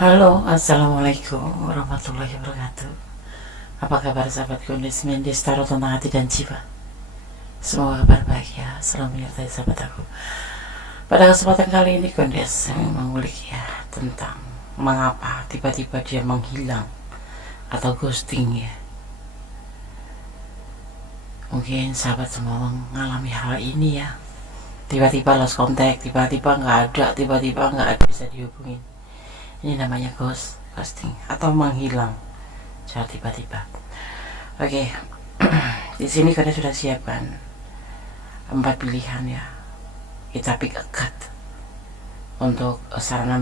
Halo, assalamualaikum warahmatullahi wabarakatuh. Apa kabar sahabat kondismen di Taruh tentang hati dan jiwa? Semoga kabar baik ya, selalu menyertai sahabat aku. Pada kesempatan kali ini Kondes mengulik ya tentang mengapa tiba-tiba dia menghilang atau ghosting ya. Mungkin sahabat semua mengalami hal ini ya. Tiba-tiba lost contact, tiba-tiba nggak ada, tiba-tiba nggak bisa dihubungin. Ini namanya ghosting atau menghilang secara tiba-tiba. Oke, di sini kalian sudah siapkan 4 pilihan ya. Kita pick a card untuk sarana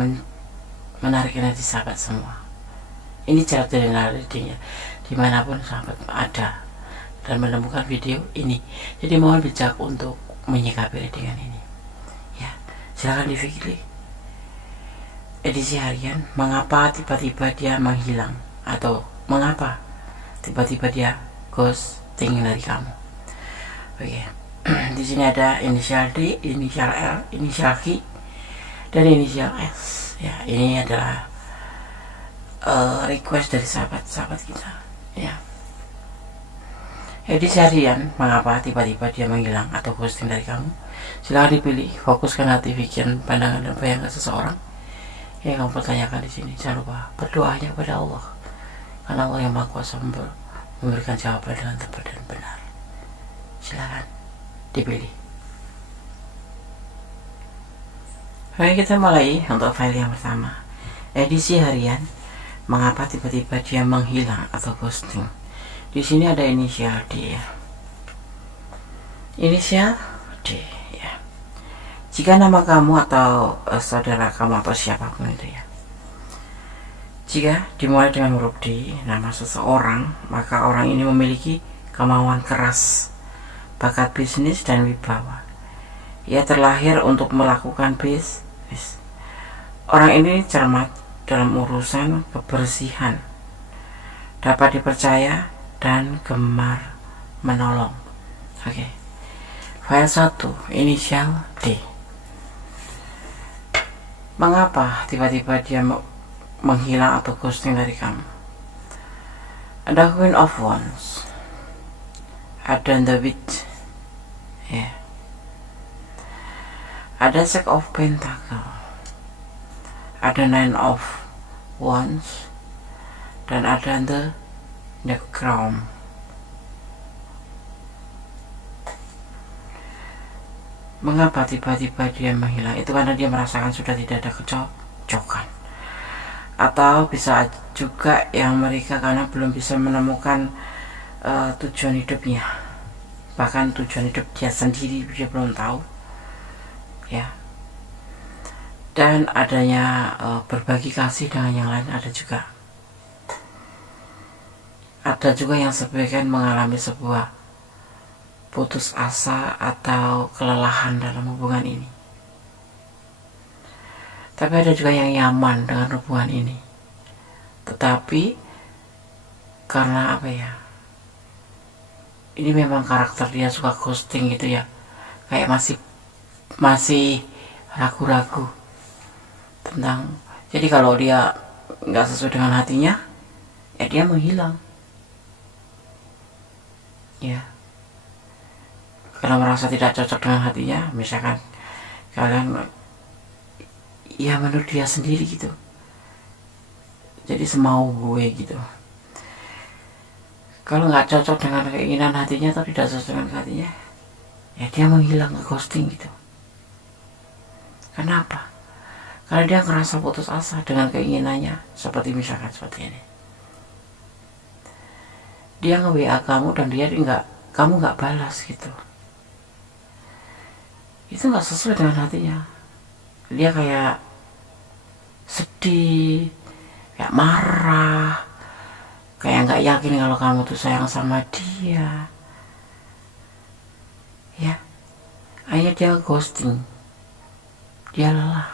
menarik energi sahabat semua. Ini cara general readingnya. Dimanapun sahabat ada dan menemukan video ini. Jadi mohon bijak untuk menyikapi readingan ini. Ya, silakan dipilih. Edisi harian, mengapa tiba-tiba dia menghilang atau mengapa tiba-tiba dia ghosting dari kamu. Oke. Di sini ada inisial D, inisial L, inisial Q, dan inisial S. Ya, ini adalah request dari sahabat-sahabat kita. Ya. Edisi harian, mengapa tiba-tiba dia menghilang atau ghosting dari kamu. Silahkan dipilih, fokuskan hati, pikiran, pandangan, dan bayangan seseorang yang kamu pertanyakan di sini. Jangan lupa berdoanya kepada Allah, karena Allah yang Maha Kuasa memberikan jawaban dengan tepat dan benar. Silakan dipilih. Baik, kita mulai untuk file yang pertama. Edisi harian, mengapa tiba-tiba dia menghilang atau ghosting. Di sini ada inisial D ya. Inisial D ya. Jika nama kamu atau saudara kamu atau siapapun itu ya, jika dimulai dengan huruf D, nama seseorang, maka orang ini memiliki kemauan keras, bakat bisnis dan wibawa. Ia terlahir untuk melakukan bisnis. Orang ini cermat dalam urusan kebersihan, dapat dipercaya dan gemar menolong. Oke. File 1, inisial D. Mengapa tiba-tiba dia menghilang atau ghosting dari kamu? Ada Queen of Wands, ada The Witch, ya. Ada Six of Pentacle, ada Nine of Wands, dan ada The Crown. Mengapa tiba-tiba dia menghilang? Itu karena dia merasakan sudah tidak ada kecocokan, atau bisa juga yang mereka karena belum bisa menemukan tujuan hidupnya, bahkan tujuan hidup dia sendiri dia belum tahu ya. Dan adanya berbagi kasih dengan yang lain ada juga yang sebagian mengalami sebuah putus asa atau kelelahan dalam hubungan ini. Tapi ada juga yang nyaman dengan hubungan ini. Tetapi karena apa ya, ini memang karakter dia suka ghosting gitu ya, kayak masih ragu-ragu tentang. Jadi kalau dia nggak sesuai dengan hatinya, ya dia menghilang ya, karena merasa tidak cocok dengan hatinya. Misalkan kalian ya menurut dia sendiri gitu, jadi semau gue gitu. Kalau nggak cocok dengan keinginan hatinya atau tidak sesuai dengan hatinya, ya dia menghilang, ghosting gitu. Kenapa? Karena dia ngerasa putus asa dengan keinginannya. Seperti misalkan seperti ini, dia nge-WA kamu dan kamu nggak balas gitu. Itu nggak sesuai dengan hatinya. Dia kayak sedih, kayak marah, kayak nggak yakin kalau kamu tuh sayang sama dia ya. Akhirnya dia ghosting, dia lelah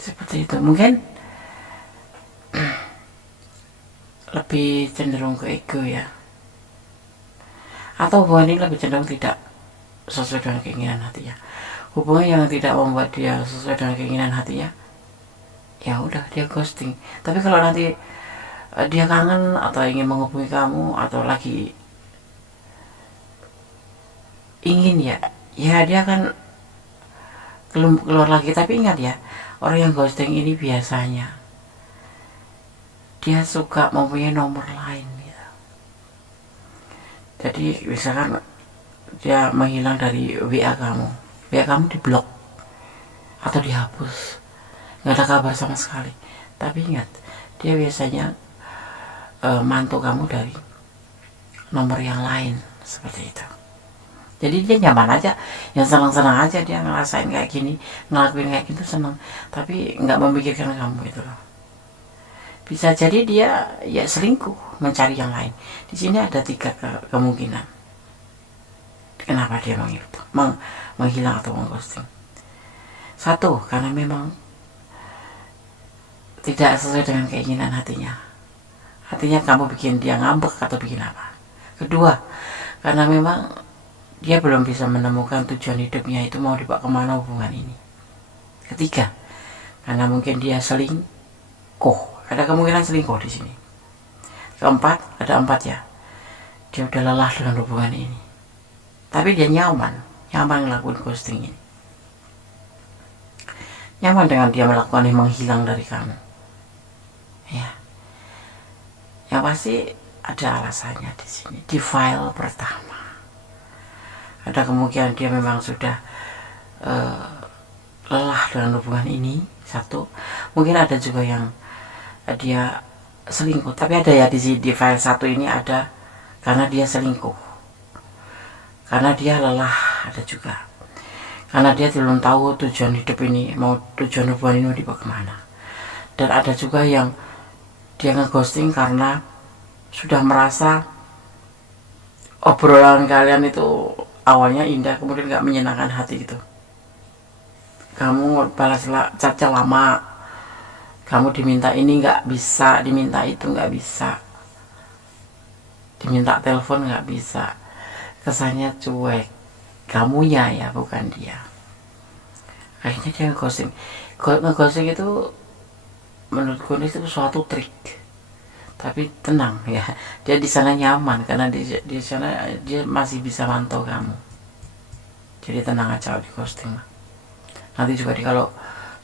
seperti itu. Mungkin lebih cenderung ke ego ya, atau hubungan ini lebih cenderung tidak sesuai dengan keinginan hatinya. hubungan yang tidak membuat dia sesuai dengan keinginan hatinya, ya udah dia ghosting. Tapi kalau nanti dia kangen atau ingin menghubungi kamu atau lagi ingin ya dia akan keluar lagi. Tapi ingat ya, orang yang ghosting ini biasanya dia suka mempunyai nomor lain gitu. Jadi misalkan dia menghilang dari WA kamu diblok atau dihapus, nggak ada kabar sama sekali. Tapi ingat, dia biasanya mantu kamu dari nomor yang lain seperti itu. Jadi dia nyaman aja, yang senang-senang aja dia ngerasain kayak gini, ngelakuin kayak gitu senang, tapi nggak memikirkan kamu itu loh. Bisa jadi dia ya selingkuh, mencari yang lain. Di sini ada 3 kemungkinan kenapa dia menghilang atau mengghosting. 1, karena memang tidak sesuai dengan keinginan hatinya. Artinya kamu bikin dia ngambek atau bikin apa. 2, karena memang dia belum bisa menemukan tujuan hidupnya itu mau dibawa kemana hubungan ini. 3, karena mungkin dia selingkuh. Ada kemungkinan selingkuh di sini. 4, ada 4 ya. Dia udah lelah dengan hubungan ini. Tapi dia nyaman ngelakuin ghosting ini. Nyaman dengan dia melakukan menghilang dari kamu. Ya. Yang pasti ada alasannya di sini. Di file pertama. Ada kemungkinan dia memang sudah lelah dengan hubungan ini. 1. Mungkin ada juga yang dia selingkuh. Tapi ada ya di file 1 ini ada karena dia selingkuh, karena dia lelah. Ada juga karena dia belum tahu tujuan hidup ini, tujuan hubungan ini mau dibawa kemana. Dan ada juga yang dia ngeghosting karena sudah merasa obrolan kalian itu awalnya indah, kemudian gak menyenangkan hati gitu. Kamu balas chatnya lama, kamu diminta ini nggak bisa, diminta itu nggak bisa, diminta telepon nggak bisa, kesannya cuek. Kamunya ya, bukan dia. Akhirnya dia ngeghosting. Ngeghosting itu menurutku itu suatu trik. Tapi tenang ya, dia di sana nyaman karena di sana dia masih bisa mantau kamu. Jadi tenang aja di ghosting. Nanti juga kalau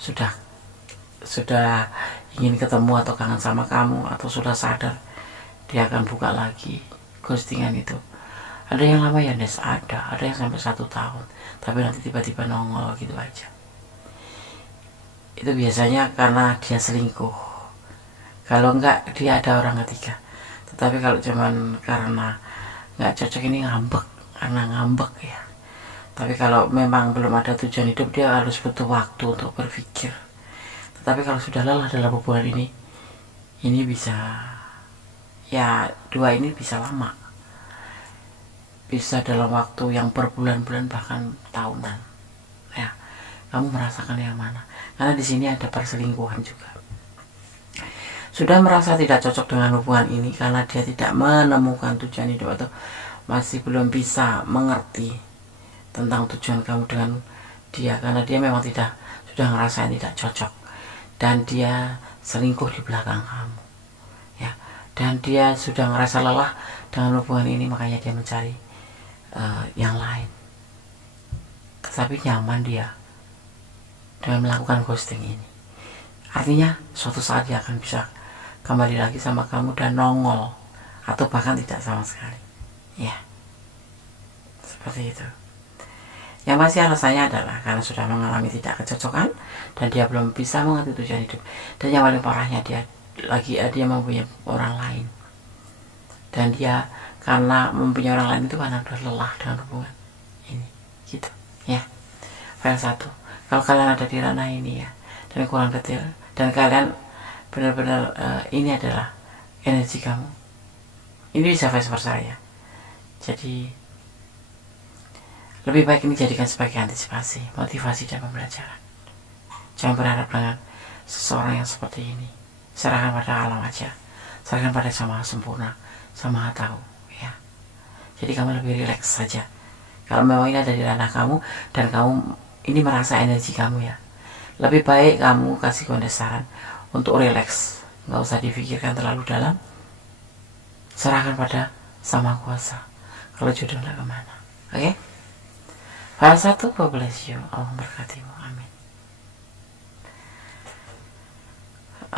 sudah ingin ketemu atau kangen sama kamu atau sudah sadar, dia akan buka lagi ghostingan itu. Ada yang lama ya Nes, ada yang sampai 1 tahun, tapi nanti tiba-tiba nongol gitu aja. Itu biasanya karena dia selingkuh. Kalau enggak, dia ada orang ketiga. Tetapi kalau cuman karena nggak cocok ini karena ngambek ya. Tapi kalau memang belum ada tujuan hidup, dia harus butuh waktu untuk berpikir. Tapi kalau sudah lelah dalam hubungan ini bisa ya, 2 ini bisa lama, bisa dalam waktu yang berbulan-bulan bahkan tahunan. Ya, kamu merasakan yang mana? Karena di sini ada perselingkuhan juga. Sudah merasa tidak cocok dengan hubungan ini karena dia tidak menemukan tujuan hidup atau masih belum bisa mengerti tentang tujuan kamu dengan dia, karena dia memang sudah ngerasain tidak cocok. Dan dia selingkuh di belakang kamu ya, dan dia sudah ngerasa lelah dengan hubungan ini, makanya dia mencari yang lain. Tetapi nyaman dia dengan melakukan ghosting ini. Artinya suatu saat dia akan bisa kembali lagi sama kamu dan nongol, atau bahkan tidak sama sekali ya, seperti itu. Yang masih alasannya adalah karena sudah mengalami tidak kecocokan dan dia belum bisa mengerti tujuan hidup. Dan yang paling parahnya dia mempunyai orang lain. Dan dia karena mempunyai orang lain itu karena sudah lelah dengan hubungan ini. Gitu ya. File 1. Kalau kalian ada di ranah ini ya, dan kurang detail, dan kalian benar-benar ini adalah energi kamu, ini bisa vice versa ya. Jadi lebih baik ini jadikan sebagai antisipasi, motivasi, dan pembelajaran. Jangan berharap dengan seseorang yang seperti ini. Serahkan pada alam aja, serahkan pada Sang Maha Sempurna, Sang Maha Tahu ya. Jadi kamu lebih rileks saja. Kalau memang ini ada di ranah kamu dan kamu ini merasa energi kamu ya. Lebih baik kamu kasih Kondes saran untuk relax, nggak usah difikirkan terlalu dalam, serahkan pada Sama Kuasa kalau jodohnya kemana. Oke? File 1, God bless you. Allah berkatimu. Amin.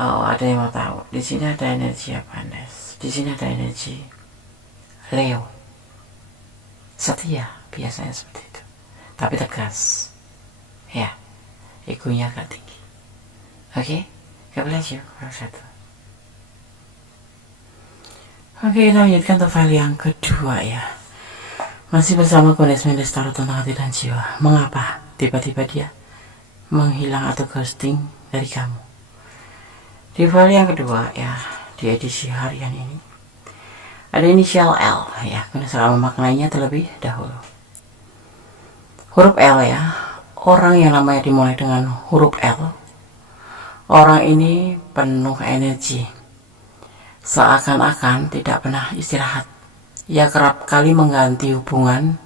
Oh, ada yang mau tahu? Di sini ada energi apa, Nes? Di sini ada energi Leo. Setia, biasanya seperti itu. Tapi tegas. Ya, egonya agak tinggi. Oke? God bless you. File 1. Oke, kita lanjutkan ke file yang kedua ya. Masih bersama Kondes Mendes Tarot tentang hati dan jiwa. Mengapa tiba-tiba dia menghilang atau ghosting dari kamu? Di file yang kedua ya, di edisi harian ini ada inisial L ya. Kondes akan memaknainya terlebih dahulu. Huruf L ya, orang yang namanya dimulai dengan huruf L, orang ini penuh energi, seakan-akan tidak pernah istirahat. Ia kerap kali mengganti hubungan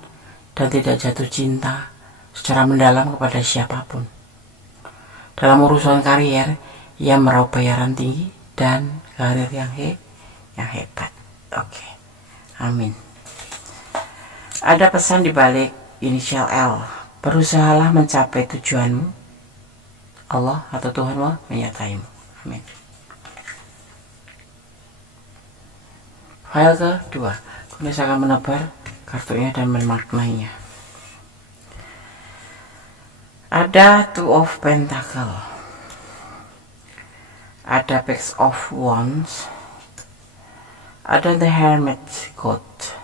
dan tidak jatuh cinta secara mendalam kepada siapapun. Dalam urusan karier, ia meraup bayaran tinggi dan karir yang hebat. Oke. Amin. Ada pesan di balik inisial L. Berusahalah mencapai tujuanmu. Allah atau Tuhanmu menyertaimu. Amin. File kedua, Kondes akan menebar kartunya dan memaknainya. Ada Two of Pentacle, ada Page of Wands, ada The Hermit Card,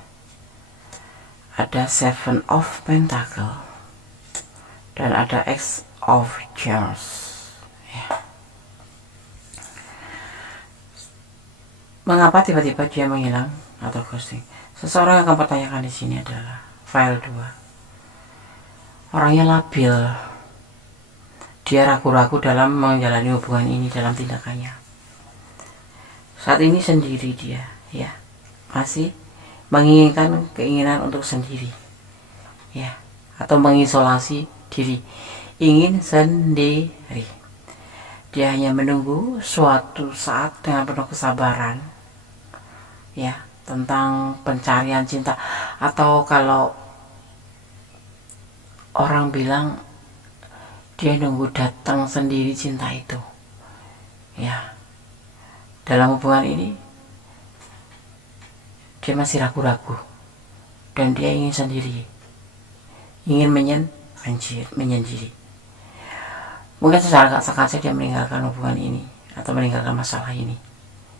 ada Seven of Pentacle, dan ada X of Gems. Ya. Mengapa tiba-tiba dia menghilang atau ghosting? Seseorang yang akan pertanyakan di sini adalah file 2. Orangnya labil. Dia ragu-ragu dalam menjalani hubungan ini, dalam tindakannya. Saat ini sendiri dia, ya. Masih menginginkan keinginan untuk sendiri. Ya, atau mengisolasi diri. Ingin sendiri. Dia hanya menunggu suatu saat dengan penuh kesabaran. Ya, tentang pencarian cinta, atau kalau orang bilang dia nunggu datang sendiri cinta itu. Ya, dalam hubungan ini dia masih ragu-ragu dan dia ingin sendiri, ingin menyendiri. Mungkin secara gak sengaja dia meninggalkan hubungan ini atau meninggalkan masalah ini.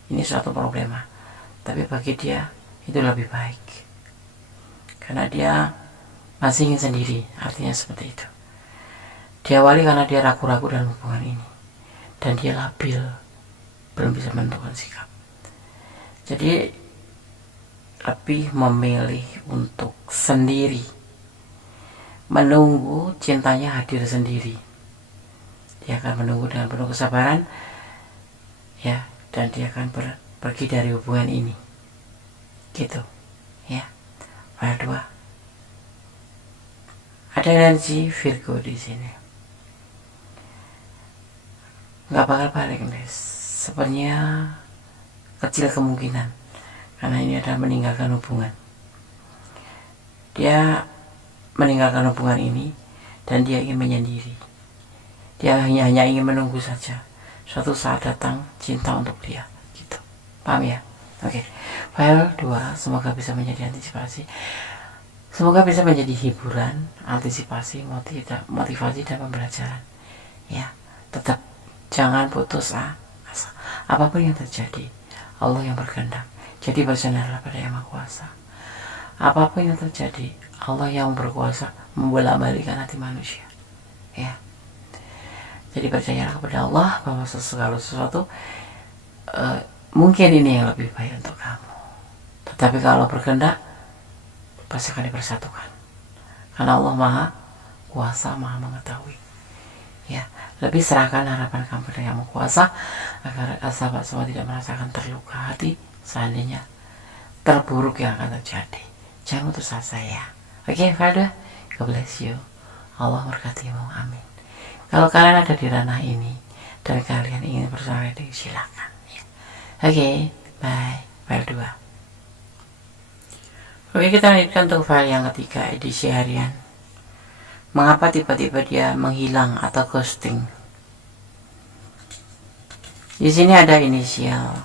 Ini suatu problema. Tapi bagi dia itu lebih baik, karena dia masih ingin sendiri. Artinya seperti itu. Diawali karena dia ragu-ragu dalam hubungan ini, dan dia labil, belum bisa menentukan sikap. Jadi lebih memilih untuk sendiri, menunggu cintanya hadir sendiri. Dia akan menunggu dengan penuh kesabaran, ya, dan dia akan pergi dari hubungan ini, gitu, ya. File 2. Ada energi Virgo di sini. Nggak bakal balik, guys. Sebenarnya kecil kemungkinan, karena ini adalah meninggalkan hubungan. Dia meninggalkan hubungan ini dan dia ingin menyendiri. Dia hanya ingin menunggu saja suatu saat datang cinta untuk dia. Paham ya? Oke. File 2 semoga bisa menjadi antisipasi. Semoga bisa menjadi hiburan, antisipasi, motivasi dan pembelajaran. Ya, tetap jangan putus asa. Apapun yang terjadi, Allah yang berkehendak. Jadi bersandarlah pada Yang Maha Kuasa. Apapun yang terjadi, Allah yang berkuasa membolak-balikkan hati manusia. Ya. Jadi percayalah kepada Allah bahwa segala sesuatu mungkin ini yang lebih baik untuk kamu. Tetapi kalau berkehendak, pasti akan dipersatukan. Karena Allah Maha Kuasa, Maha mengetahui. Ya, lebih serahkan harapan kamu pada Yang Maha Kuasa agar sahabat semua tidak merasakan terluka hati seandainya terburuk yang akan terjadi. Jangan putus asa ya. Oke, Father, God bless you. Allah berkatimu, amin. Kalau kalian ada di ranah ini dan kalian ingin personal reading, silakan ya. Oke, bye. File 2. Oke, kita lanjutkan untuk file yang ketiga, edisi harian. Mengapa tiba-tiba dia menghilang atau ghosting? Di sini ada inisial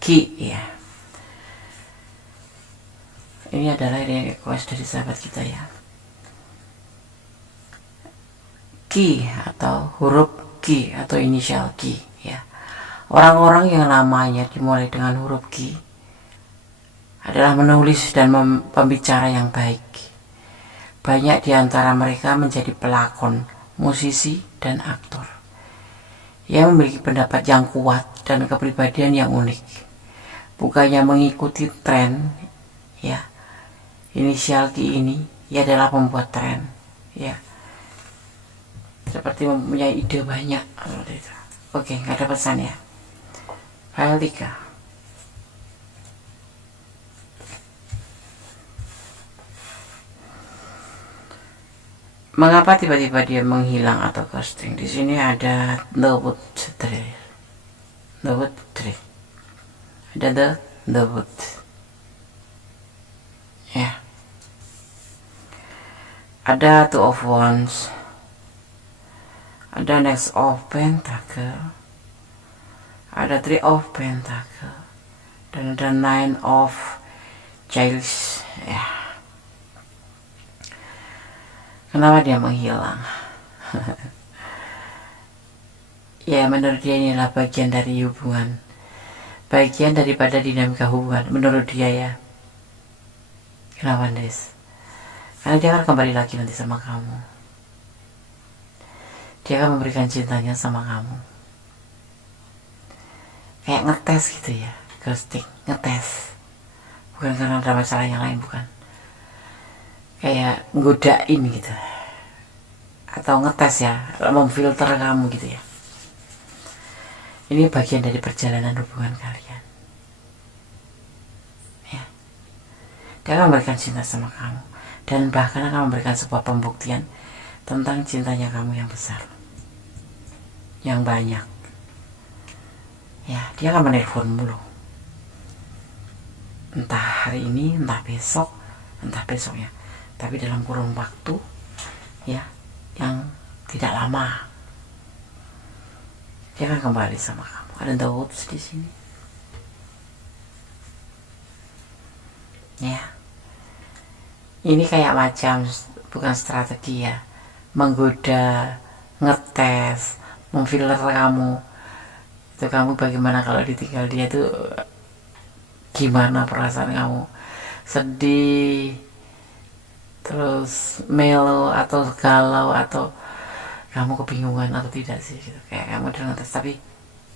Q ya. Ini adalah request dari sahabat kita ya. Q atau huruf Q atau inisial Q ya. Orang-orang yang namanya dimulai dengan huruf Q adalah menulis dan pembicara yang baik. Banyak di antara mereka menjadi pelakon, musisi, dan aktor. Ia memiliki pendapat yang kuat dan kepribadian yang unik. Bukannya mengikuti tren, ya. Inisial Q ini, ia adalah pembuat tren, ya. Seperti mempunyai ide banyak. Oke, nggak ada pesan ya. File 3. Mengapa tiba-tiba dia menghilang atau ghosting? Di sini ada the wood tree. Ada the wood. Ya. Ada two of wands. Ada next of pentacle. Ada three of pentacle. Dan ada nine of chains. Ya. Kenapa dia menghilang? Ya, menurut dia ini adalah bagian dari hubungan, bagian daripada dinamika hubungan, menurut dia ya. Kenapa, Des? Karena dia akan kembali lagi nanti sama kamu. Dia akan memberikan cintanya sama kamu. Kayak ngetes gitu ya, ghosting, ngetes. Bukan karena ada masalah yang lain, bukan. Kayak nggodain gitu, atau ngetes ya, memfilter kamu gitu ya. Ini bagian dari perjalanan hubungan kalian ya. Dia akan memberikan cinta sama kamu, dan bahkan akan memberikan sebuah pembuktian tentang cintanya kamu yang besar, yang banyak ya. Dia akan menelpon mulu, entah hari ini, entah besok, entah besoknya, tapi dalam kurun waktu ya yang tidak lama dia akan kembali sama kamu. Ada the woods di sini ya. Ini kayak macam, bukan strategi ya, menggoda, ngetes, memfilter kamu. Itu kamu bagaimana kalau ditinggal dia, tuh gimana perasaan kamu, sedih, terus melo atau galau, atau kamu kebingungan atau tidak sih gitu. Kayak kamu udah ngetes tapi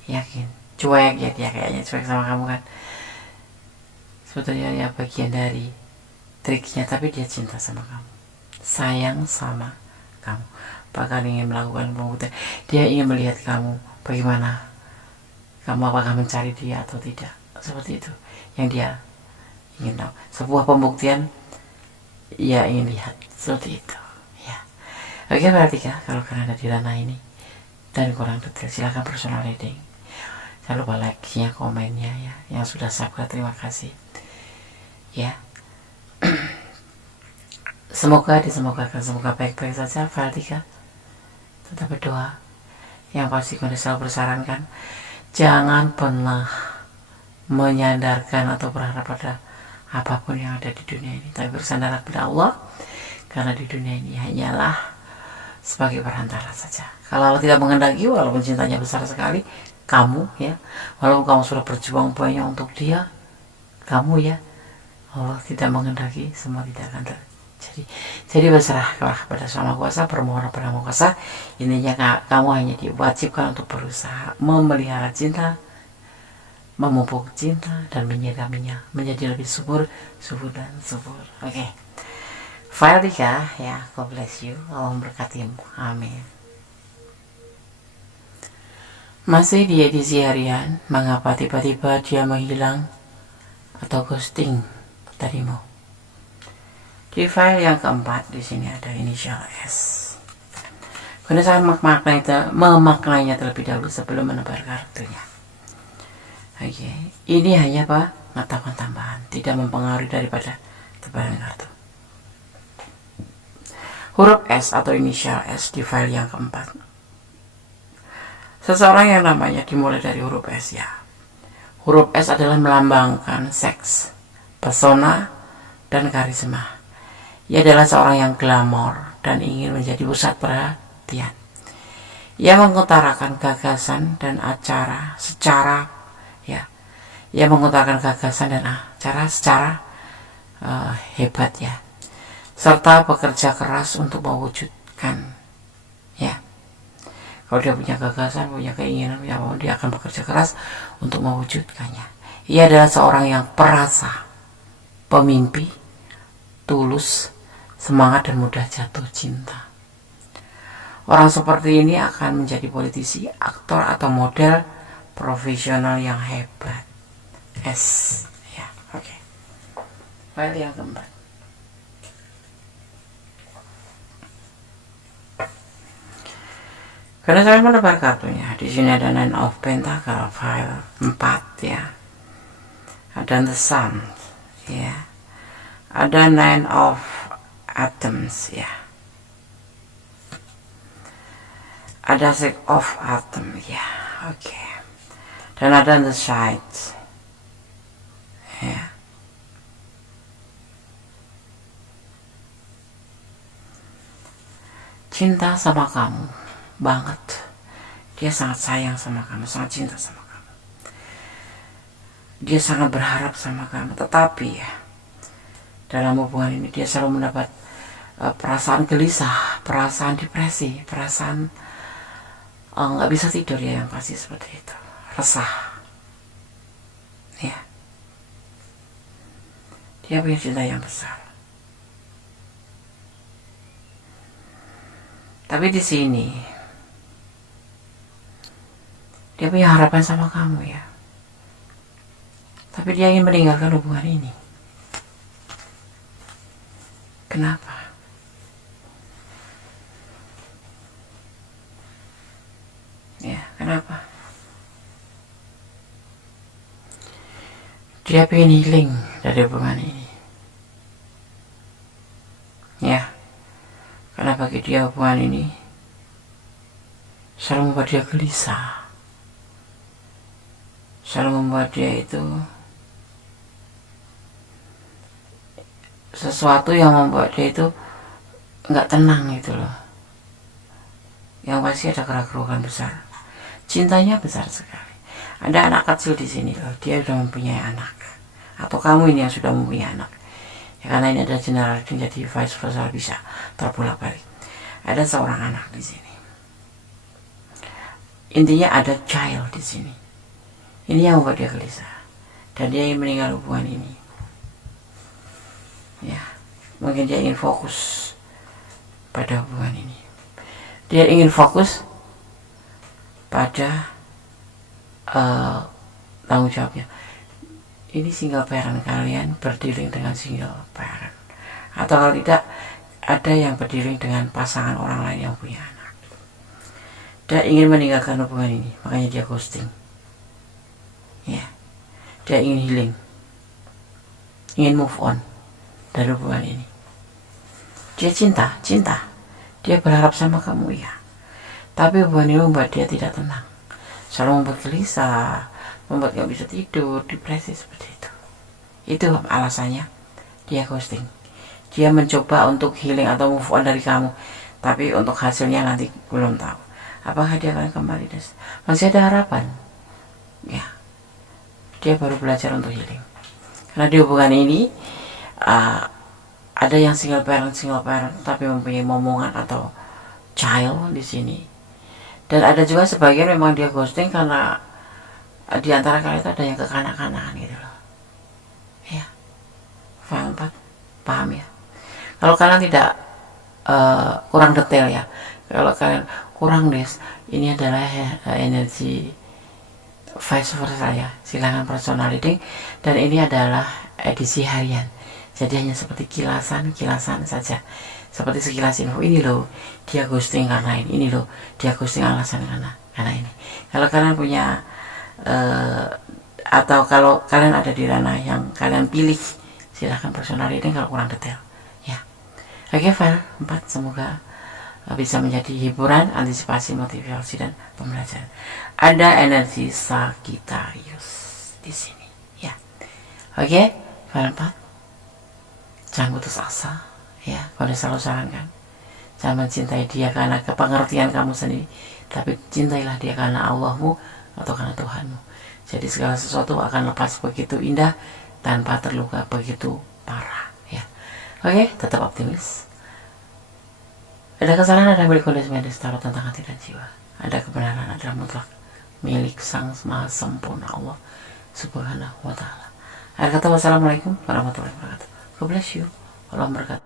yakin, cuek ya, dia kayaknya cuek sama kamu kan. Sebetulnya ya bagian dari triknya, tapi dia cinta sama kamu, sayang sama kamu, bahkan ingin melakukan pembuktian. Dia ingin melihat kamu bagaimana, kamu apakah mencari dia atau tidak. Seperti itu yang dia ingin tahu, sebuah pembuktian. Ya, ingin lihat seperti itu ya. Oke, berarti ya, kalau kalian ada di ranah ini dan kurang detail, silahkan personal reading. Jangan lupa like-nya, komennya ya. Yang sudah subscribe, terima kasih ya. Semoga baik-baik saja. File 3, tetap berdoa. Yang pasti kondisi selalu bersarankan, jangan pernah menyandarkan atau berharap pada apapun yang ada di dunia ini, tapi bersandar pada Allah, karena di dunia ini hanyalah sebagai perantara saja. Kalau Allah tidak menghendaki, walaupun cintanya besar sekali, kamu ya, walaupun kamu sudah berjuang banyak untuk dia, kamu ya, Allah tidak menghendaki, semua tidak akan terjadi. Jadi berserahlah kepada Sang Maha Kuasa, bermohon kepada Maha Kuasa. Intinya kamu hanya diwajibkan untuk berusaha memelihara cinta, memupuk cinta, dan menyiraminya menjadi lebih subur dan subur. Oke. File 3 ya. God bless you. Allah memberkatimu. Amin. Masih di edisi harian, mengapa tiba-tiba dia menghilang atau ghosting darimu? Di file yang keempat, di sini ada inisial S. Karena saya memaknainya terlebih dahulu sebelum menebar kartunya. Oke, ini hanya pengetahuan tambahan, tidak mempengaruhi daripada tebaran kartu. Huruf S atau inisial S di file yang keempat. Seseorang yang namanya dimulai dari huruf S ya. Huruf S adalah melambangkan seks, pesona, dan karisma. Ia adalah seorang yang glamor dan ingin menjadi pusat perhatian. Ia mengutarakan gagasan dan acara secara hebat ya, serta bekerja keras untuk mewujudkan ya. Kalau dia punya gagasan, punya keinginan, dia akan bekerja keras untuk mewujudkannya. Ia adalah seorang yang perasa, pemimpi, tulus, semangat, dan mudah jatuh cinta. Orang seperti ini akan menjadi politisi, aktor, atau model profesional yang hebat. S ya, oke. File yang keempat. Karena saya menebar kartunya, di sini ada Nine of Pentacle, file 4 ya. Ada The Sun ya. Ada Nine of Atoms ya. Ada Six of Atoms ya. Oke. Dan ada The Sides ya. Cinta sama kamu banget. Dia sangat sayang sama kamu, sangat cinta sama kamu. Dia sangat berharap sama kamu. Tetapi ya, dalam hubungan ini dia selalu mendapat perasaan gelisah, perasaan depresi, perasaan nggak bisa tidur ya, yang pasti seperti itu, resah ya. Dia punya cinta yang besar, tapi di sini dia punya harapan sama kamu ya, tapi dia ingin meninggalkan hubungan ini. Kenapa? Ya, kenapa? Dia pengen healing dari hubungan ini. Ya, karena bagi dia hubungan ini selalu membuat dia gelisah, selalu membuat dia itu sesuatu yang membuat dia itu nggak tenang gitu loh. Yang pasti ada keraguan besar. Cintanya besar sekali. Ada anak kecil di sini loh. Dia sudah mempunyai anak. Atau kamu ini yang sudah mempunyai anak. Ya, karena ini ada general reading, jadi vice versa bisa terbolak balik. Ada seorang anak di sini. Intinya ada child di sini. Ini yang membuat dia gelisah. Dan dia ingin meninggal hubungan ini. Ya, mungkin dia ingin fokus pada hubungan ini. Dia ingin fokus pada tanggung jawabnya. Ini single parent, kalian berdealing dengan single parent, atau kalau tidak ada yang berdealing dengan pasangan orang lain yang punya anak. Dia ingin meninggalkan hubungan ini, makanya dia ghosting ya. Dia ingin healing, ingin move on dari hubungan ini. Dia cinta, dia berharap sama kamu ya, tapi hubungan ini membuat dia tidak tenang, selalu membuat gelisah, membuat gak bisa tidur, depresi seperti itu. Itu alasannya dia ghosting. Dia mencoba untuk healing atau move on dari kamu, tapi untuk hasilnya nanti belum tahu. Apakah dia akan kembali? Masih ada harapan ya. Dia baru belajar untuk healing, karena di hubungan ini ada yang single parent tapi mempunyai momongan atau child di sini. Dan ada juga sebagian memang dia ghosting karena di antara kalian itu ada yang kekanak-kanakan gitu loh. Ya. File 4, paham ya? Kalau kalian tidak kurang detail ya. Kalau kalian kurang ini adalah energi vice versa ya. Silakan personal reading, dan ini adalah edisi harian. Jadi hanya seperti kilasan saja. seperti sekilas info, ini loh dia ghosting karena ini loh dia ghosting alasan karena ini. Kalau kalian punya atau kalau kalian ada di ranah yang kalian pilih, silahkan personal reading kalau kurang detail ya. Oke, file 4 semoga bisa menjadi hiburan, antisipasi, motivasi, dan pembelajaran. Ada energi Sagittarius di sini ya. Oke, file 4, jangan putus asa ya. Kalau selalu sarankan, jangan mencintai dia karena kepengertian kamu sendiri, tapi cintailah dia karena Allahmu atau karena Tuhanmu. Jadi segala sesuatu akan lepas begitu indah tanpa terluka begitu parah ya. Oke, tetap optimis. Ada kesalahan, ada balik kondisi medis, taruh tentang hati dan jiwa. Ada kebenaran adalah mutlak milik Sang Maha Sempurna Allah Subhanahu wa Ta'ala. Akhir kata, wassalamualaikum warahmatullahi wabarakatuh. God bless you. Allah berkati.